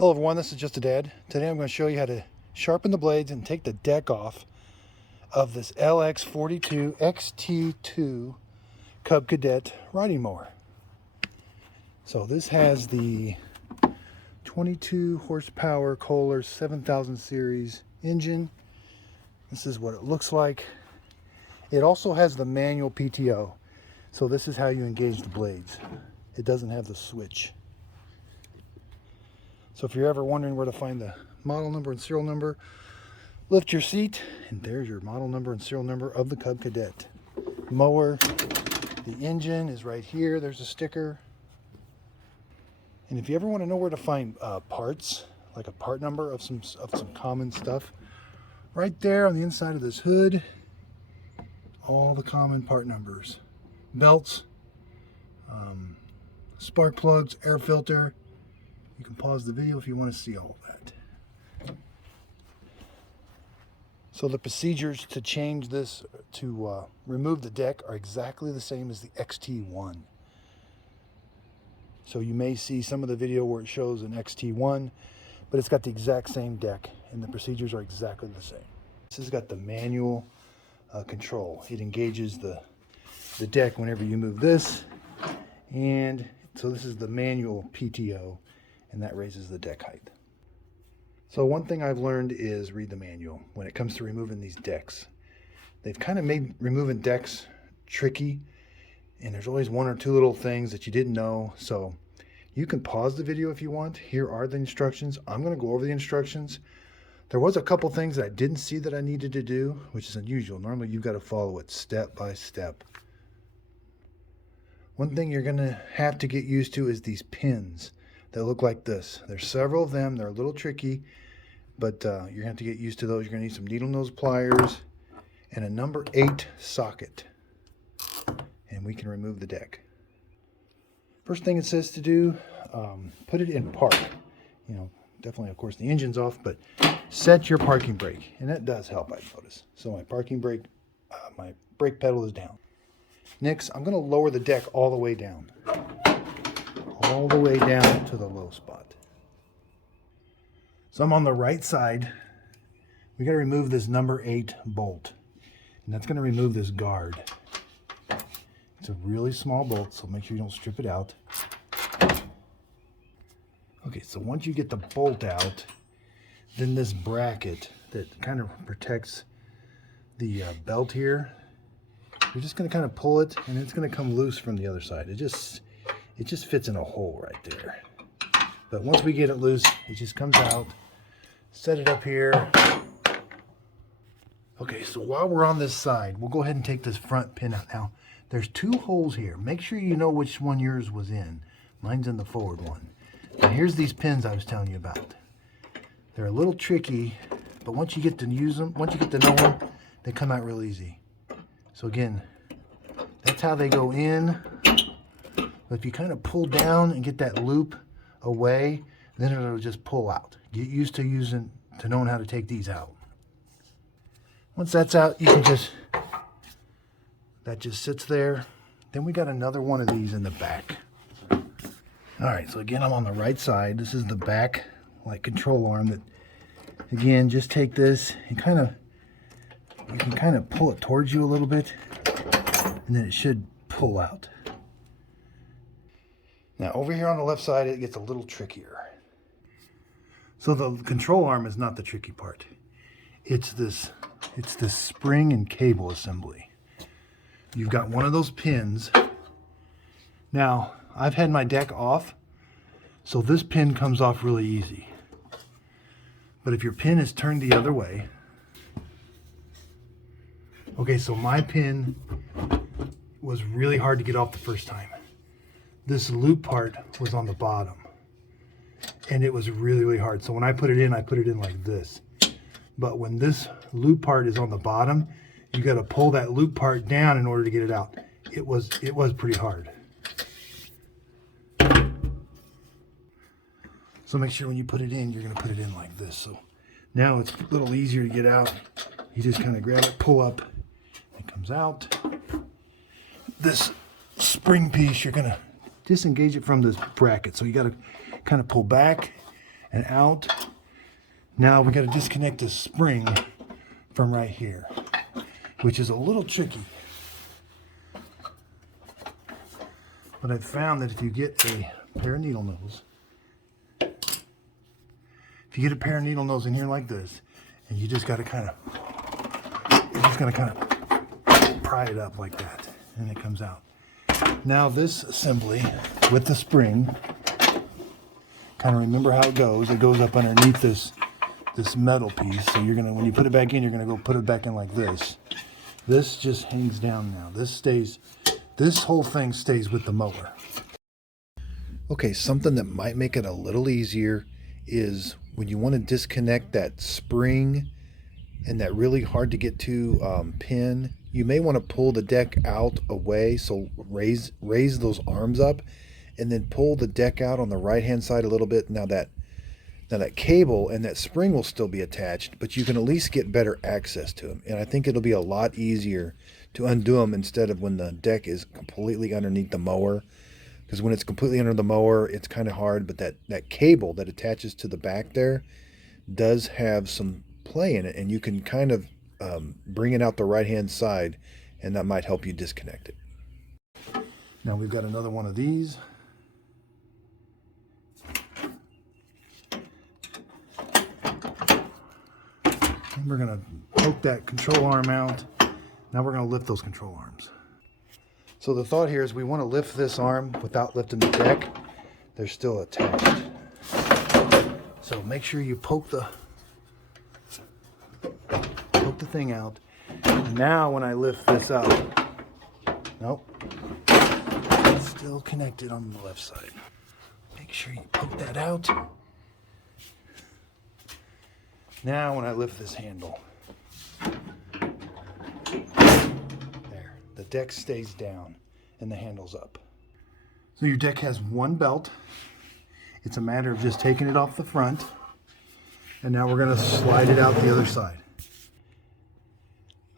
Hello everyone, this is Just a Dad. Today I'm going to show you how to sharpen the blades and take the deck off of this LX42 XT2 Cub Cadet riding mower. So this has the 22 horsepower Kohler 7000 series engine. This is what it looks like. It also has the manual PTO. So this is how you engage the blades. It doesn't have the switch. So if you're ever wondering where to find the model number and serial number, lift your seat and there's your model number and serial number of the Cub Cadet mower. The engine is right here. There's a sticker. And if you ever want to know where to find parts, like a part number of some common stuff, right there on the inside of this hood, all the common part numbers. Belts, spark plugs, air filter. You can pause the video if you want to see all that. So the procedures to change this, to remove the deck, are exactly the same as the XT1. So you may see some of the video where it shows an XT1, but it's got the exact same deck and the procedures are exactly the same. This has got the manual control. It engages the deck whenever you move this, and so this is the manual PTO, and that raises the deck height. So one thing I've learned is read the manual when it comes to removing these decks. They've kind of made removing decks tricky, and there's always one or two little things that you didn't know. So you can pause the video if you want. Here are the instructions. I'm going to go over the instructions. There was a couple things that I didn't see that I needed to do, which is unusual. Normally you've got to follow it step by step. One thing you're going to have to get used to is these pins that look like this. There's several of them. They're a little tricky, but you're going to have to get used to those. You're going to need some needle nose pliers and a number 8 socket, and we can remove the deck. First thing it says to do, put it in park. You know, definitely, of course, the engine's off, but set your parking brake, and that does help, I've noticed. So my parking brake, my brake pedal is down. Next, I'm going to lower the deck all the way down. All the way down to the low spot. So I'm on the right side. We got to remove this number 8 bolt, and that's going to remove this guard. It's a really small bolt, so make sure you don't strip it out. Okay, so once you get the bolt out, then this bracket that kind of protects the belt here, you're just going to kind of pull it, and it's going to come loose from the other side. It just fits in a hole right there. But once we get it loose, it just comes out. Set it up here. Okay, so while we're on this side, we'll go ahead and take this front pin out. Now, there's 2 holes here. Make sure you know which one yours was in. Mine's in the forward one. Now here's these pins I was telling you about. They're a little tricky, but once you get to use them, once you get to know them, they come out real easy. So again, that's how they go in. But if you kind of pull down and get that loop away, then it'll just pull out. Get used to knowing how to take these out. Once that's out, you can that just sits there. Then we got another one of these in the back. All right, so again, I'm on the right side. This is the back, like, control arm that, again, just take this and you can kind of pull it towards you a little bit, and then it should pull out. Now over here on the left side, it gets a little trickier. So the control arm is not the tricky part. It's this spring and cable assembly. You've got one of those pins. Now, I've had my deck off, so this pin comes off really easy. But if your pin is turned the other way, okay, so my pin was really hard to get off the first time. This loop part was on the bottom, and it was really, really hard. So when I put it in like this. But when this loop part is on the bottom, you got to pull that loop part down in order to get it out. It was pretty hard. So make sure when you put it in, you're going to put it in like this. So now it's a little easier to get out. You just kind of grab it, pull up, it comes out. This spring piece, you're going to disengage it from this bracket. So you got to kind of pull back and out. Now we got to disconnect the spring from right here, which is a little tricky. But I've found that if you get a pair of needle nose, in here like this, and you just got to kind of pry it up like that, and it comes out. Now this assembly with the spring, kind of remember how it goes. It goes up underneath this metal piece. So you're gonna, when you put it back in, you're gonna go put it back in like this. This just hangs down now. This whole thing stays with the mower. Okay, something that might make it a little easier is when you want to disconnect that spring and that really hard to get to pin, you may want to pull the deck out away. So raise those arms up and then pull the deck out on the right hand side a little bit. Now that cable and that spring will still be attached, but you can at least get better access to them. And I think it'll be a lot easier to undo them instead of when the deck is completely underneath the mower. Because when it's completely under the mower, it's kind of hard, but that cable that attaches to the back there does have some play in it, and you can kind of bring it out the right-hand side, and that might help you disconnect it. Now we've got another one of these. And we're going to poke that control arm out. Now we're going to lift those control arms. So the thought here is we want to lift this arm without lifting the deck. They're still attached. So make sure you poke the thing out. Now when I lift this up, nope, it's still connected on the left side. Make sure you poke that out. Now when I lift this handle, there, the deck stays down and the handle's up. So your deck has one belt. It's a matter of just taking it off the front, and now we're going to slide it out the other side.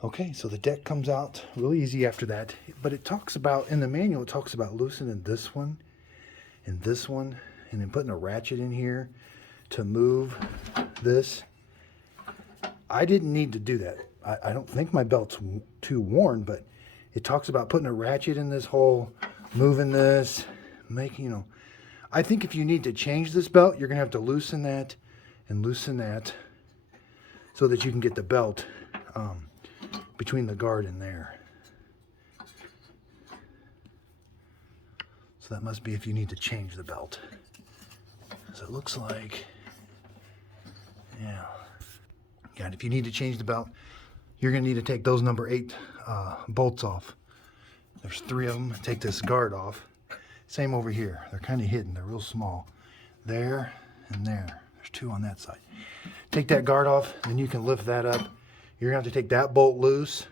Okay, so the deck comes out real easy after that, but it talks about, in the manual, it talks about loosening this one, and then putting a ratchet in here to move this. I didn't need to do that. I don't think my belt's too worn, but it talks about putting a ratchet in this hole, moving this, making, I think if you need to change this belt, you're going to have to loosen that and loosen that so that you can get the belt between the guard and there. So that must be if you need to change the belt. So it looks like, yeah. And if you need to change the belt, you're going to need to take those number 8 bolts off. There's 3 of them. Take this guard off. Same over here. They're kind of hidden. They're real small. There and there. There's 2 on that side. Take that guard off, and you can lift that up. You're going to have to take that bolt loose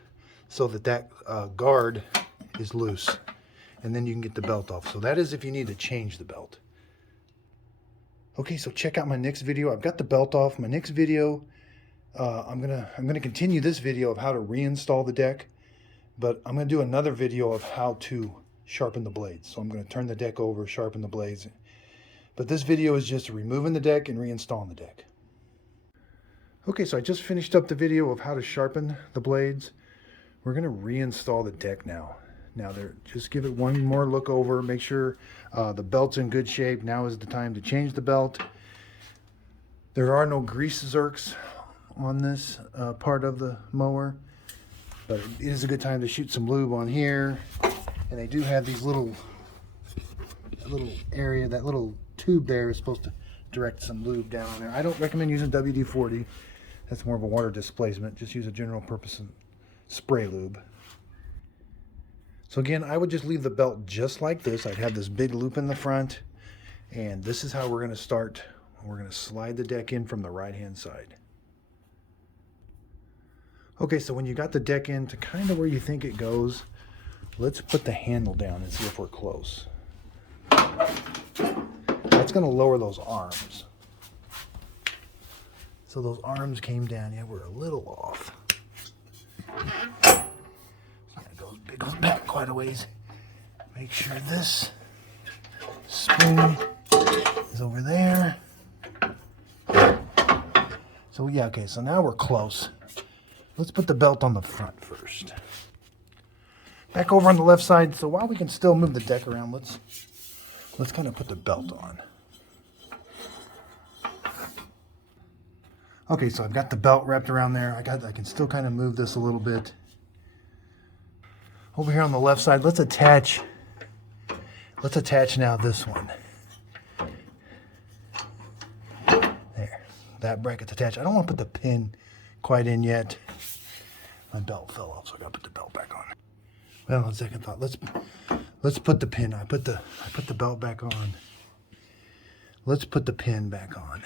so that guard is loose. And then you can get the belt off. So that is if you need to change the belt. Okay, so check out my next video. I've got the belt off. My next video, I'm gonna continue this video of how to reinstall the deck, but I'm gonna do another video of how to sharpen the blades. So I'm gonna turn the deck over, sharpen the blades. But this video is just removing the deck and reinstalling the deck. Okay, so I just finished up the video of how to sharpen the blades. We're gonna reinstall the deck now. Now just give it one more look over, make sure the belt's in good shape. Now is the time to change the belt. There are no grease zerks on this part of the mower, but it is a good time to shoot some lube on here. And they do have these little area, that little tube there is supposed to direct some lube down there. I don't recommend using WD-40. That's more of a water displacement. Just use a general purpose spray lube. So again, I would just leave the belt just like this. I'd have this big loop in the front, and this is how we're going to start. We're going to slide the deck in from the right-hand side. Okay, so when you got the deck in to kind of where you think it goes, let's put the handle down and see if we're close. That's going to lower those arms. So those arms came down. Yeah, we're a little off. It goes back quite a ways. Make sure this spring is over there. So yeah, okay, so now we're close. Let's put the belt on the front first. Back over on the left side, so while we can still move the deck around, let's kind of put the belt on. Okay, so I've got the belt wrapped around there. I can still kind of move this a little bit. Over here on the left side, let's attach now this one. There, that bracket's attached. I don't want to put the pin quite in yet. My belt fell off, so I gotta put the belt back on. Well, on second thought, let's put the pin. I put the belt back on. Let's put the pin back on.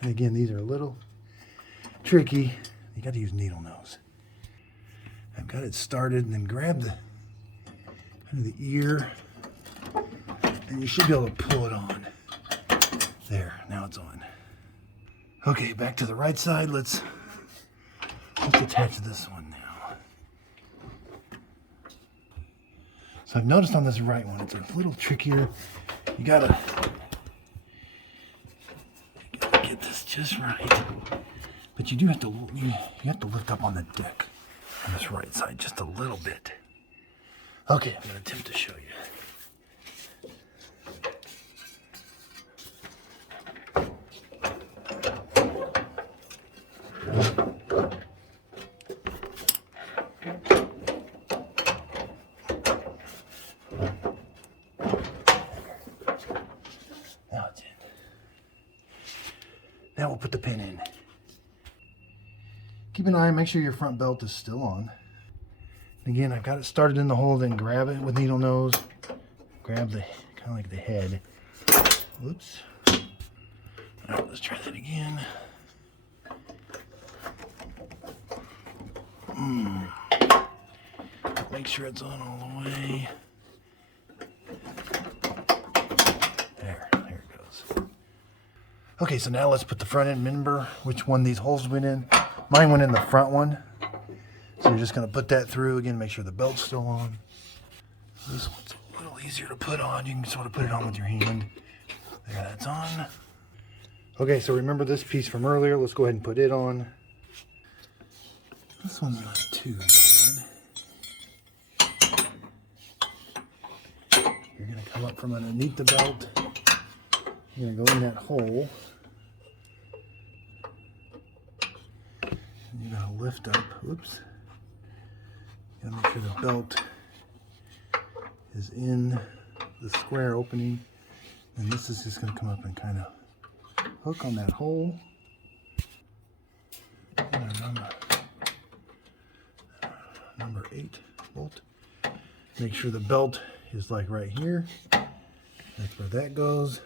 And again, these are a little tricky. You got to use needle nose. I've got it started, and then grab the ear, and you should be able to pull it on. There, now it's on. Okay, back to the right side. Let's attach this one now. So I've noticed on this right one, it's a little trickier. You gotta get this just right. But you do have to you have to lift up on the deck on this right side just a little bit. Okay, I'm gonna attempt to show you. Now it's in. Now we'll put the pin in. Keep an eye, make sure your front belt is still on. Again, I've got it started in the hole, then grab it with needle nose. Grab the, kind of like the head. Whoops. All right, let's try that again. Make sure it's on all the way. There it goes. Okay, so now let's put the front end. Remember which one these holes went in? Mine went in the front one. So you're just gonna put that through again, make sure the belt's still on. This one's a little easier to put on. You can sort of put it on with your hand. There, that's on. Okay, so remember this piece from earlier. Let's go ahead and put it on. This one's not too bad. You're gonna come up from underneath the belt. You're gonna go in that hole. And you're gonna lift up. Whoops. You gotta make sure the belt is in the square opening. And this is just gonna come up and kind of hook on that hole. Number 8 bolt. Make sure the belt is like right here. That's where that goes.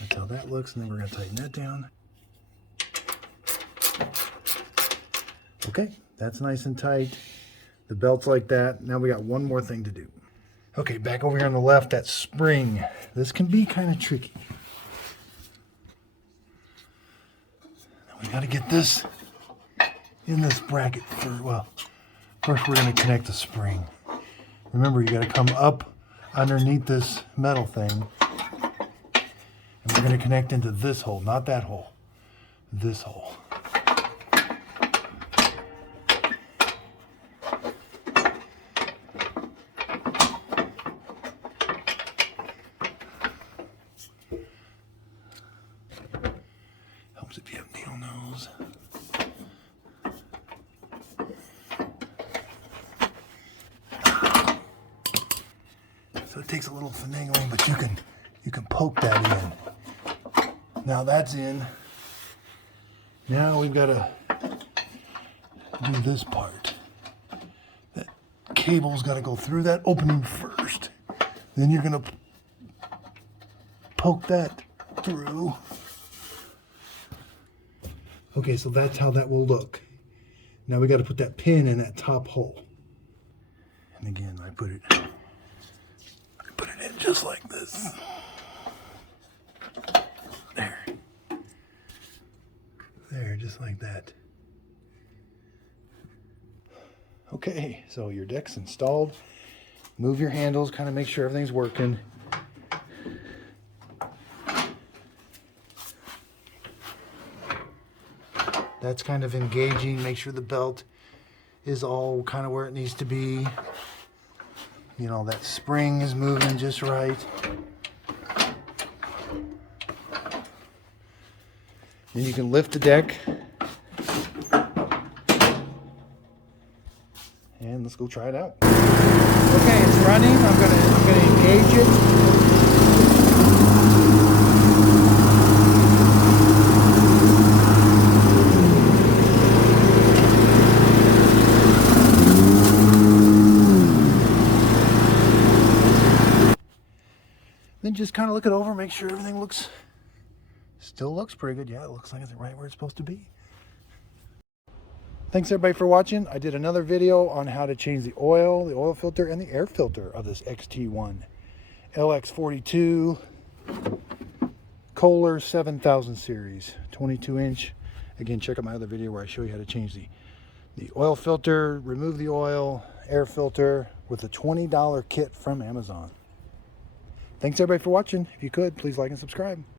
That's how that looks, and then we're gonna tighten that down. Okay, that's nice and tight. The belt's like that. Now we got one more thing to do. Okay, back over here on the left, that spring. This can be kind of tricky. Now we got to get this in this bracket first. Well, first we're going to connect the spring. Remember, you got to come up underneath this metal thing, and we're going to connect into this hole, not that hole, this hole. If you have needle nose. So it takes a little finagling, but you can poke that in. Now that's in. Now we've got to do this part. That cable's got to go through that opening first. Then you're going to poke that through. Okay, so that's how that will look. Now we got to put that pin in that top hole. And again, I put it in just like this. There. There, just like that. Okay, so your deck's installed. Move your handles, kind of make sure everything's working. That's kind of engaging. Make sure the belt is all kind of where it needs to be. You know, that spring is moving just right. Then you can lift the deck. And let's go try it out. Okay, it's running. I'm gonna engage it. Then just kind of look it over, make sure everything still looks pretty good. Yeah, it looks like it's right where it's supposed to be. Thanks everybody for watching. I did another video on how to change the oil filter, and the air filter of this XT1 LX42 Kohler 7000 series, 22-inch. Again, check out my other video where I show you how to change the oil filter, remove the oil, air filter with a $20 kit from Amazon. Thanks everybody for watching. If you could, please like and subscribe.